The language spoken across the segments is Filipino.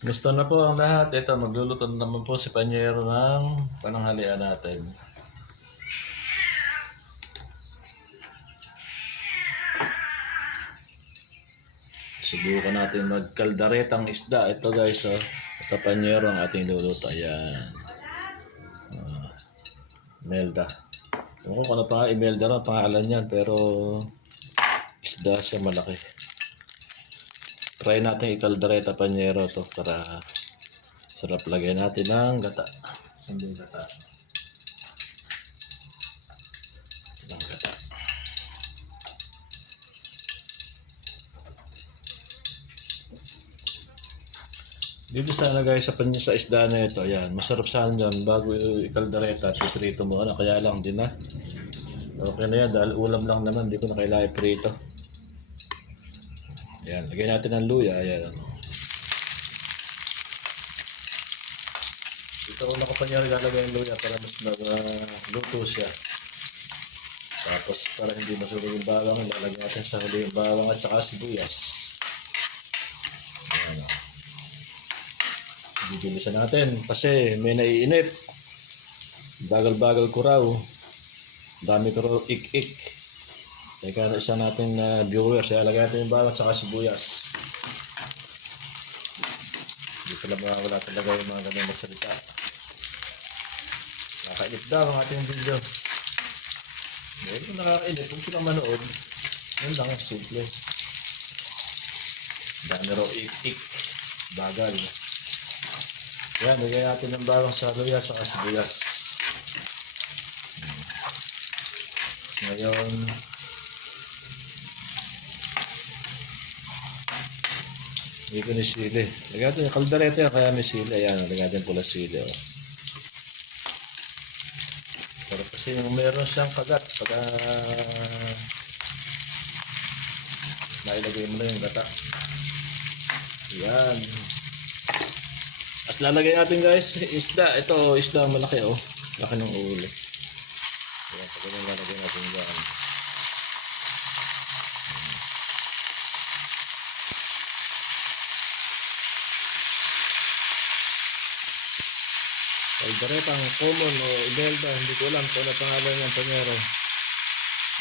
Gusto na po ang lahat. Ito, magluluto na naman po si Panyero ng pananghalian natin. Subukan natin magkaldaretang isda. Ito guys, oh. Ito Panyero ang ating luluto. Ayan. Imelda. Ewan ko kung ano pa Imelda na pangalan yan. Pero isda siya malaki. Try natin ikaldareta Panyero to para sarap. Lagyan natin ng gata. Sanding gata. Ng gata. Dito sana guys sa isda na ito, ayan, masarap sana yan bago ikaldareta, piprito mo, ano, kaya lang din na. Okay na yan, dahil ulam lang naman, hindi ko na kailangan iprito. Ayan, lagyan natin ng luya, ayan. Ito una ko pa niya lalagay ng luya para mas magluto siya. Tapos para hindi masunog yung bawang, lalagyan natin sa huli yung bawang at saka sibuyas. Ayan. Bibilisan natin kasi may naiinip. Bagal-bagal ko raw. Dami ko raw ik-ik. Teka na isa natin na viewers. Kaya lagyan natin yung bawang at saka sibuyas. Hindi ko lang wala talaga yung mga ganun magsalita. Nakakainip daw ang ating video. Ngayon kung nakakainip, kung sila manood, yun lang, simple. Dami raw ik-ik. Bagal. Yan, lagyan natin ng bawang sa luya sa sibuyas. Ngayon, hindi ko ni sili. Lagyan natin yung kaldereta yan, kaya may sili. Ayan, lagyan natin pula sili. Oh. Sarap kasi yung meron siyang kagat. Pagka nailagay mo na yung gata. Yan. At lalagay natin guys, isda. Ito, isda malaki oh. Laki ng ulo. Ayan, pag ganyan lalagay natin yan. Kalderetang common o Imelda, hindi ko alam kung ano pangalan ng Panyero.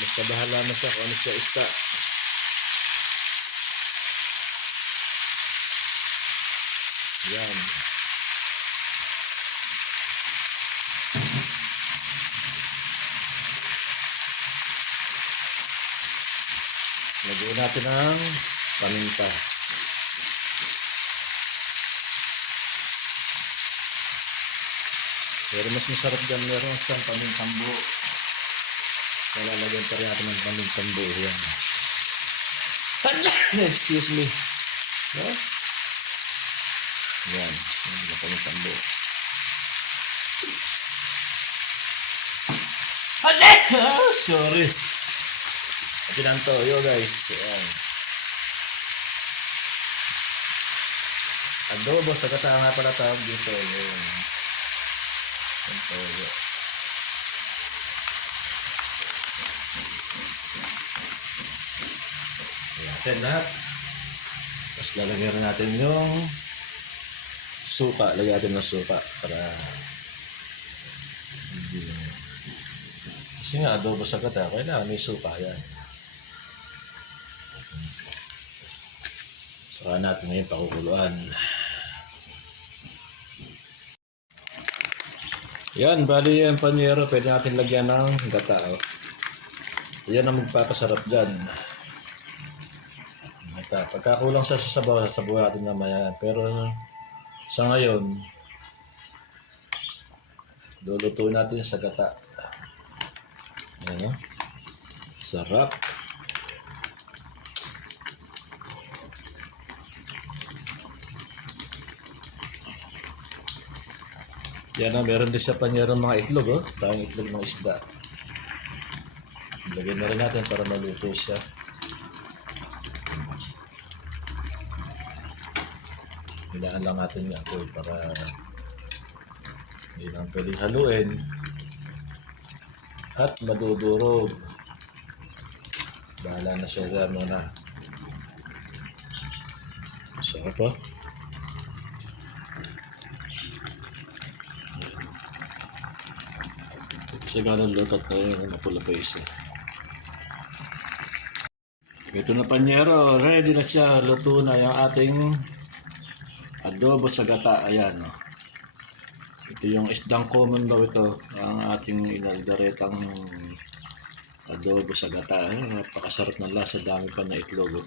Basta bahala na siya kung ano siya isda. Yan. Lagyan natin ang paminta. Pero mas masarap dyan, meron siyang pamintang buo. Kaya lalagyan pa rin natin ng pamintang buo yan. Excuse me. Huh? Yan, yung pamintang buo. Sorry. Pati ng toyo guys. Yan. Adobo sa gata nga pala tawag dito. Yan. Yung toyo. Ayan lahat. Tapos lalagyan rin natin yung suka. Lagyan natin ng suka para kasi nga adobo sa gata, kailangan may suka yan. Saka natin ngayon pakukuluan. Yan, bali yung Panyero, pwede natin lagyan ng gata. Oh. Yan ang magpapasarap dyan. Gata. Pagkakulang sa sasabaw, sasabaw natin namaya. Pero sa ngayon, lulutuin natin sa gata. Ayan, sarap. Yan na, meron din sa Panyero mga itlog, oh. Tayong itlog ng isda. Lagyan na rin natin para maluto siya. Hinaan lang natin yung apoy para hindi lang pwedeng haluin at madudurog. Bahala na siya dyan muna. Sarap po. Kasi ganun lutot na yun, mapula pa isa. Ito na panyero, ready na siya. Luto na yung ating adobo sa gata. Ayan, oh. Ito yung isdang common daw ito. Ang ating inaldaretang adobo sa gata. Napakasarap ng lasa. Dami pa na itlog.